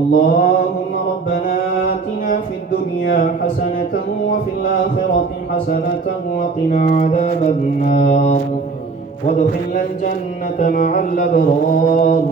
اللهم ربنا آتنا في الدنيا حسنة وفي الآخرة حسنة وقنا عذاب النار وادخلنا الجنة مع الأبرار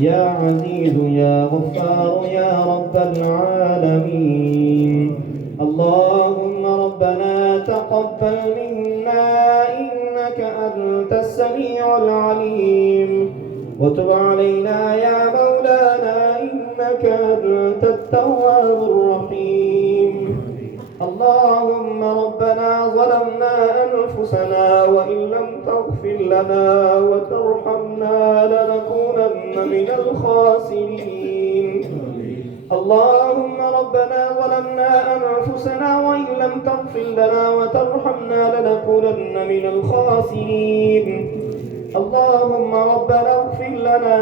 يا عزيز يا غفار يا رب العالمين. اللهم ربنا تقبل منا إنك أنت السميع العليم وتب علينا يا مولانا إنك أنت التواب الرحيم. اللهم ربنا ظلمنا أنفسنا وإن لم تغفر لنا وترحمنا لنكونن من الخاسرين. اللهم ربنا ظلمنا أنفسنا وإن لم تغفر لنا وترحمنا لنكونن من الخاسرين. اللهم ربنا اغفر لنا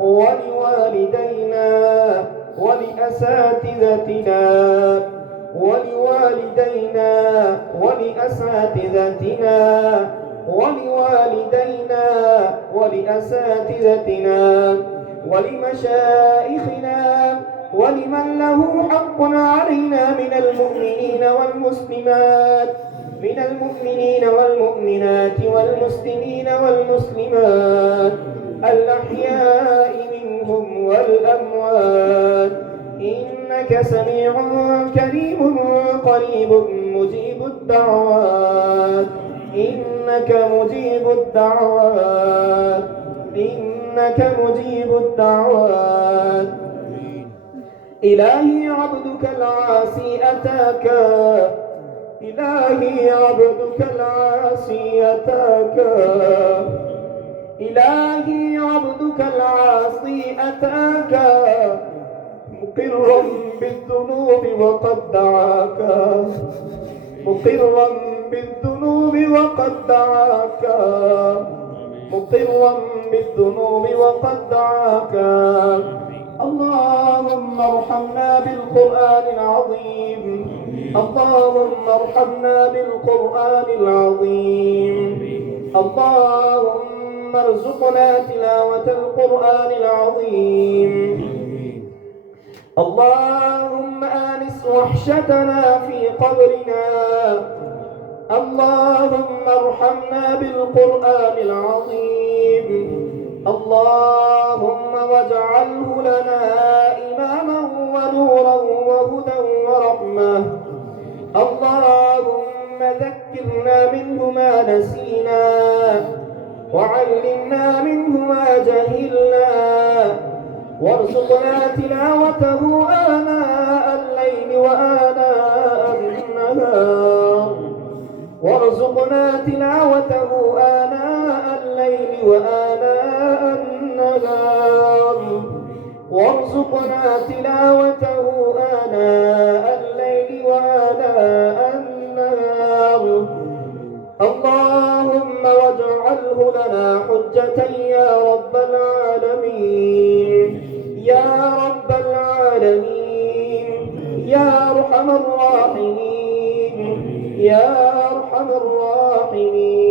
ولوالدينا ولأساتذتنا ولوالدينا ولأساتذتنا ولوالدينا ولأساتذتنا ولمشايخنا ولمن له حق علينا من المؤمنين والمسلمات، من المؤمنين والمؤمنات والمسلمين والمسلمات الأحياء منهم والأموات إنك سميع كريم قريب مجيب الدعوات. إنك مجيب الدعوات. إنك مجيب الدعوات. إلهي عبدك العاصي أتاك، إلهي عبدك العاصي أتاك، إلهي عبدك العاصي أتاك مقرا بالذنوب وقد دعاك، مقرا بالذنوب وقد دعاك، مقرا بالذنوب وقد دعاك. اللهم ارحمنا بالقرآن العظيم، اللهم ارحمنا بالقرآن العظيم. اللهم ارزقنا تلاوة القرآن العظيم. اللهم آنس وحشتنا في قبرنا. اللهم ارحمنا بالقرآن العظيم. اللهم واجعله لنا إماما ونورا وهدى ورحمة. اللهم ذكرنا منه ما نسينا وعلمنا منه ما جهلنا وارزقنا تلاوته آناء الليل وآناء النهار، وارزقنا تلاوته آناء الليل وآناء النهار، وارزقنا تلاوته آناء الليل وآناء النهار. اللهم واجعله لنا حجة يا رب العالمين، يا رب العالمين، يا أرحم الراحمين، يا أرحم الراحمين.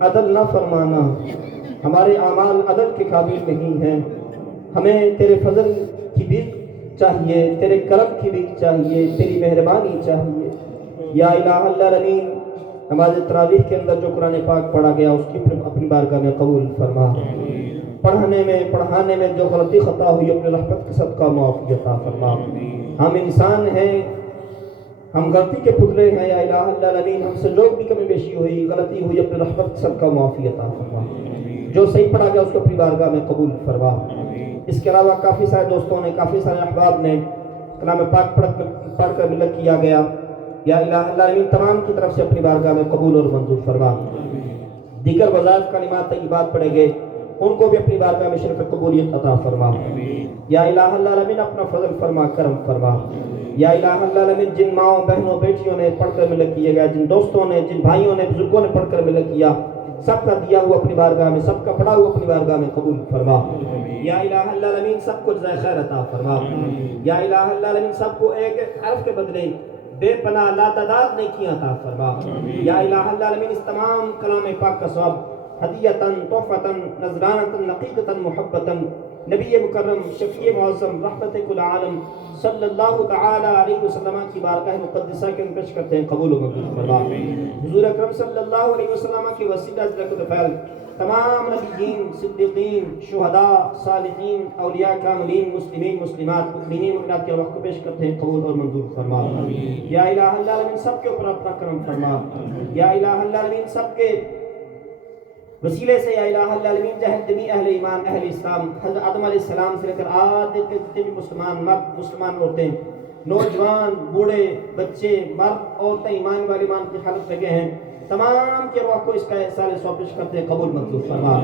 عدل نہ فرمانا، ہمارے اعمال عدل کے قابل نہیں ہیں، ہمیں تیرے فضل کی بھی چاہیے، تیرے کرم کی بھی چاہیے، تیری مہربانی چاہیے۔ یا الہ العالمین، نماز تراویح کے اندر جو قرآن پاک پڑھا گیا اس کی اپنی بارگاہ میں قبول فرما، پڑھنے میں پڑھانے میں جو غلطی خطا ہوئی اپنے رحمت کے صدقہ معافی عطا فرما۔ ہم انسان ہیں، ہم غلطی کے پتلے ہیں، یا الہ العالمین ہم سے جو بھی کمی بیشی ہوئی غلطی ہوئی اپنے رحمت کے صدقہ معافی عطا فرما، جو صحیح پڑھا گیا اس کو اپنی بارگاہ میں قبول فرما۔ اس کے علاوہ کافی سارے دوستوں نے، کافی سارے احباب نے کلام پاک پڑھ کر ملت کیا گیا، یا الہ العالمین تمام کی طرف سے اپنی بارگاہ میں قبول اور منظور فرما۔ دیگر وظائف کلمات طیبات پڑھے گئے ان کو بھی اپنی بارگاہ میں شرف قبولیت عطا فرما۔ یا الہ العالمین اپنا فضل فرما، کرم فرما۔ یا الہ العالمین جن ماؤں بہنوں بیٹیوں نے پڑھ کر ملت کیے گیا، جن دوستوں نے، جن بھائیوں نے، بزرگوں نے پڑھ کر ملت کیا، سب کا دیا ہوا اپنی بارگاہ میں، سب کا پڑھا ہوا اپنی بارگاہ میں قبول فرما۔ یا الہ العالمین سب کو جزائے خیر عطا فرما۔ یا الہ العالمین سب کو ایک ایک حرف کے بدلے بے پناہ لاتعداد نیکیاں عطا فرما۔ یا الہ العالمین اس تمام کلام پاک کا ثواب ہدیتاً، تحفتاً، نذرانتاً، نقیقتاً، محبتاً نبی مکرم شفیع معظم رحمت کل عالم صلی اللہ تعالی علیہ وسلم کی بارگاہ مقدسہ کے اندر پیش کرتے ہیں، قبول و منظور فرما۔ حضور اکرم صلی اللہ علیہ وسلم کی وسیلہ ذکر فعل تمام نبیین، صدیقین، شہداء، صالحین، اولیاء کاملین، مسلمین، مسلمات، مؤمنین، مؤمنات کے وقت کو پیش کرتے ہیں، قبول اور منظور فرما۔ یا الہ العالمین سب کے اوپر اپنا کرم فرما۔ یا الہ العالمین سب کے وسیلے سے، یا الہ العالمین جمی اہل ایمان، اہل اسلام، حضرت آدم علیہ السلام سے لے کر آج کے جتنے بھی مسلمان مرد، مسلمان عورتیں، نوجوان، بوڑھے، بچے، مرد، عورتیں ایمان والے ایمان کی حالت لگے ہیں، تمام کے روح کو اس کا احسان سو پیش کرتے ہیں، قبول منظور فرما۔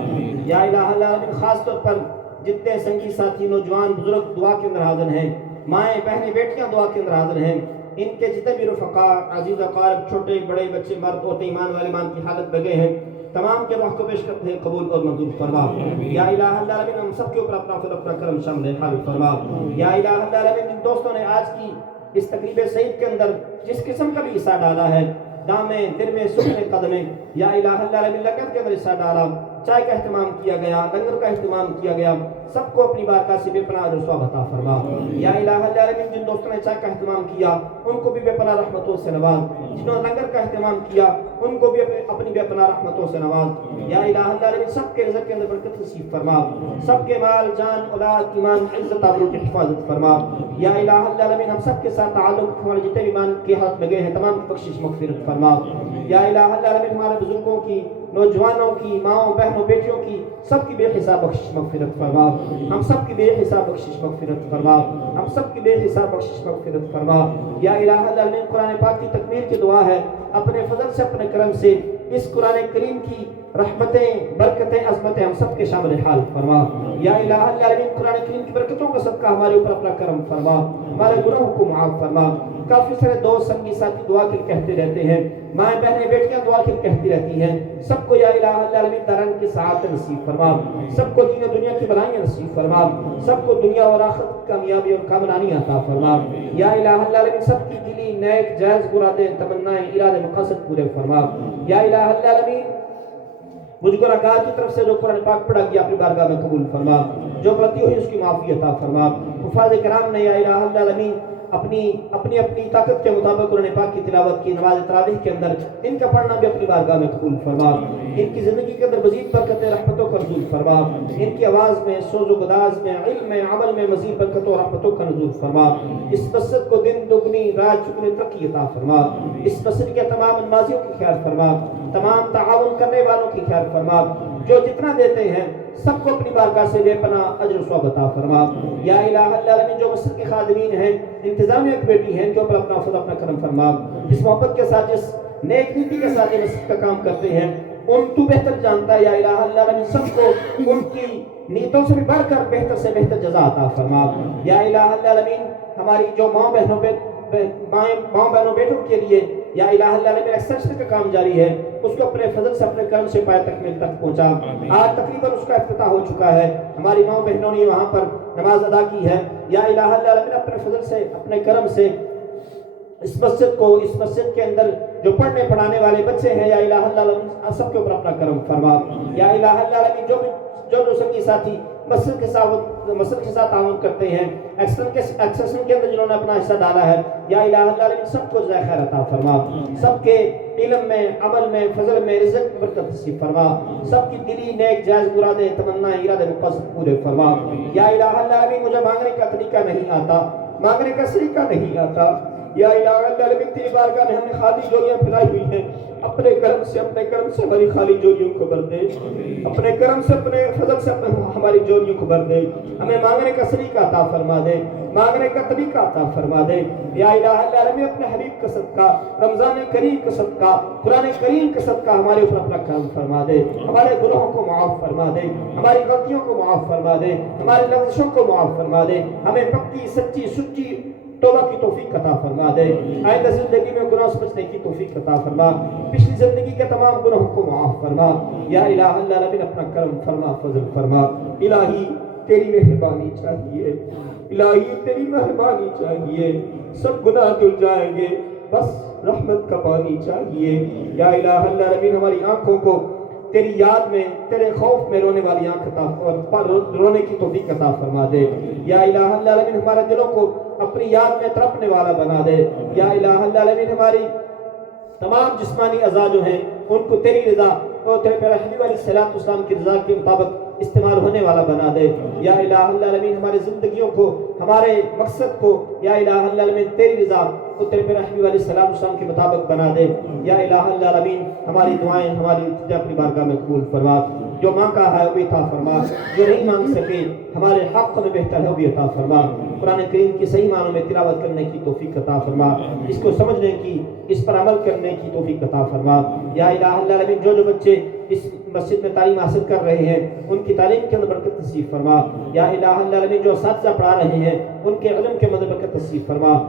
یا الہ العالمین خاص طور پر جتنے سنگی ساتھی، نوجوان، بزرگ دعا کے اندر حاضر ہیں، مائیں، بہنیں، بیٹیاں دعا کے اندر حاضر ہیں، ان کے جتنے بھی رفقا، عزیز اقارب، چھوٹے بڑے بچے، مرد عورتیں ایمان والے ایمان کی حالت لگے ہیں، تمام کے روح کو پیش کرتے ہیں، قبول اور منظور فرما۔ یا الہ العالمین ہم سب کے اوپر اپنا خود اپنا کرم شامل حال فرما۔ یا الہ العالمین جن دوستوں نے آج کی اس تقریب سعید کے اندر جس قسم کا بھی حصہ ڈالا ہے، دامیں، دل میں، سکھنے قدمیں، یا الہ العالمین لنگر کے اندر حصہ ڈالا، چائے کا اہتمام کیا گیا، لنگر کا اہتمام کیا گیا، سب کو اپنی بارگاہ سے بے پناہ اجر و ثواب عطا فرما۔ یا الہ العالمین جن دوستوں نے چائے کا اہتمام کیا ان کو بھی بے پناہ رحمتوں سے نواز، جنہوں نے لنگر کا اہتمام کیا ان کو بھی اپنی بے پناہ رحمتوں سے نواز۔ یا الہ العالمین سب کے رزق کے اندر برکت نصیب فرما، سب کے مال، جان، اولاد، ایمان، عزت، آبرو کی حفاظت فرما۔ یا الہ العالمین ہم سب کے ساتھ تعلق ہمارے جتنے ایمان کے ہاتھ لگے ہیں تمام کی بخشش مغفرت فرما۔ یا الہ العالمین ہمارے بزرگوں کی، نوجوانوں کی، ماؤں، بہنوں، بیٹیوں کی سب کی بے حساب بخشش مغفرت فرما، ہم سب کی بے حساب بخشش مغفرت فرما، ہم سب کی بے حساب بخشش مغفرت فرما۔ یا الہ العالمین قرآن پاک کی تکمیل کی دعا ہے، اپنے فضل سے، اپنے کرم سے اس قرآن کریم کی رحمتیں، برکتیں، عظمتیں ہم سب کے شامل حال فرما۔ یا الہ العالمین قرآن کریم کی برکتوں کا صدقہ ہمارے اوپر اپنا کرم فرما، ہمارے گناہوں کو معاف فرما۔ کافی سارے دوست، سنگی ساتھی دعا کے لیے کہتے رہتے ہیں، مائیں، بہنیں، بیٹیاں دعا کے لیے کہتی رہتی ہیں، سب کو یا الہ العالمین درن کی سعادت نصیب فرما، سب کو دین و دنیا کی بھلائیاں نصیب فرما، سب کو دنیا اور آخرت کی کامیابی اور کامرانی عطا فرما۔ یا الہ العالمین سب کی دلی، نیک، جائز مرادیں، تمنائیں، ارادے، مقاصد پورے فرما۔ یا الہ العالمین مجھ گناہگار کی طرف سے جو قرآن پاک پڑھا گیا اپنی بارگاہ میں قبول فرما، جو غلطی ہوئی اس کی معافی عطا فرما۔ حفاظ کرام نے یا الہ العالمین اپنی طاقت کے مطابق قرآن پاک کی تلاوت کی، نماز تراویح کے اندر ان کا پڑھنا بھی اپنی بارگاہ میں قبول فرما، ان کی زندگی کے اندر مزید برکتیں، رحمتوں کا نزول فرما، ان کی آواز میں، سوز و گداز میں، علم میں، عمل میں مزید برکتوں اور رحمتوں کا نزول فرما۔ اس مسجد کو دن دگنی رات چگنی ترقی عطا فرما، اس مسجد کے تمام نمازیوں کی خیر فرما، تمام تعاون کرنے والوں کی خیر فرما، جو جتنا دیتے ہیں سب کو اپنی بارگاہ سے بے پناہ اجر و ثواب عطا فرما۔ یا الہ العالمین جو مسجد کے خادمین ہیں، انتظامیہ کمیٹی ہیں، ان کے اوپر اپنا فضل، اپنا کرم فرما، جس محبت کے ساتھ، جس نیک نیتی کے ساتھ یہ مسجد کا کام کرتے ہیں ان تو بہتر جانتا ہے۔ یا الہ العالمین سب کو ان کی نیتوں سے بھی بڑھ کر بہتر سے بہتر جزا عطا فرما۔ یا الہ العالمین ہماری جو ماں بہنوں بیٹوں کے لیے یا الہ العالمین ایکسٹینشن کا کام جاری ہے، اس کو اپنے فضل سے، اپنے کرم سے پائے تکمیل تک پہنچا۔ آج تقریباً اس کا افتتاح ہو چکا ہے، ہماری ماں بہنوں نے وہاں پر نماز ادا کی ہے۔ یا الہ العالمین اپنے فضل سے، اپنے کرم سے اس مسجد کے اندر جو پڑھنے پڑھانے والے بچے ہیں یا الہ العالمین سب کے اوپر اپنا کرم فرما یا الہ العالمین جو سنگی ساتھی مسجد کے ساتھ تعاون کرتے ہیں ایکسیشن کے اندر جنہوں نے اپنا حصہ ڈالا ہے یا الہ العالمین سب کو جزائے خیر عطا فرما سب کے علم میں عمل میں فضل میں رزق میں برکت نصیب فرما سب کی دلی نیک جائز مرادیں تمنا ارادے مقصد پورے فرما یا الہ العالمین مجھے مانگنے کا طریقہ نہیں آتا مانگنے کا سلیقہ نہیں آتا یا الہ العالمین تیری بارگاہ میں ہم نے خالی جولیاں پھیلائی ہوئی ہیں اپنے کرم سے ہماری خالی جولیوں کو بھر دے اپنے کرم سے اپنے فضل سے ہماری جولیوں کو بھر دے ہمیں مانگنے کا سلیقہ عطا فرما دے مانگنے کا طریقہ عطا فرما دے یا الہ العالمین اپنے حبیب کا صدقہ رمضان کریم کا صدقہ قرآن کریم کا صدقہ ہمارے اوپر اپنا کرم فرما دے ہمارے گناہوں کو معاف فرما دے ہماری غلطیوں کو معاف فرما دے ہماری لغزشوں کو معاف فرما دے ہمیں پکی سچی توبہ کی توفیق عطا فرما دے آئندہ زندگی میں گناہ سے بچنے کی توفیق عطا فرما پچھلی زندگی کے تمام گناہوں کو معاف فرما یا الہ العالمین اپنا کرم فرما فضل فرما الہی تیری مہربانی چاہیے الہی تیری مہربانی چاہیے سب گناہ دھل جائیں گے بس رحمت کا پانی چاہیے یا الہ العالمین ہماری آنکھوں کو تیری یاد میں تیرے خوف میں رونے والی آنکھ عطا رونے کی توفیق عطا فرما دے یا الہ العالمین ہمارے دلوں کو اپنی یاد میں تڑپنے والا بنا دے یا الہ العالمین ہماری تمام جسمانی اعضاء جو ہیں ان کو تیری رضا اور تیرے پیارے حبیب علیہ الصلوۃ والسلام کی رضا کے مطابق استعمال ہونے والا بنا دے یا الہ العالمین ہماری زندگیوں کو ہمارے مقصد کو یا الہ العالمین تیری رضا اور تیرے پیارے حبیب علیہ الصلوۃ والسلام کے مطابق بنا دے یا الہ العالمین ہماری دعائیں ہماری اپنی بارگاہ میں قبول فرما جو مانگا ہے وہ بھی عطا فرما جو نہیں مانگ سکے ہمارے حق میں بہتر ہے وہ بھی عطا فرما قرآن کریم کی صحیح معنوں میں تلاوت کرنے کی توفیق عطا فرما اس کو سمجھنے کی اس پر عمل کرنے کی توفیق عطا فرما یا الہ العالمین جو بچے اس مسجد میں تعلیم حاصل کر رہے ہیں ان کی تعلیم کے اندر برکت نصیب فرما یا الہ العالمین جو اساتذہ پڑھا رہے ہیں ان کے علم کے اندر برکت نصیب فرما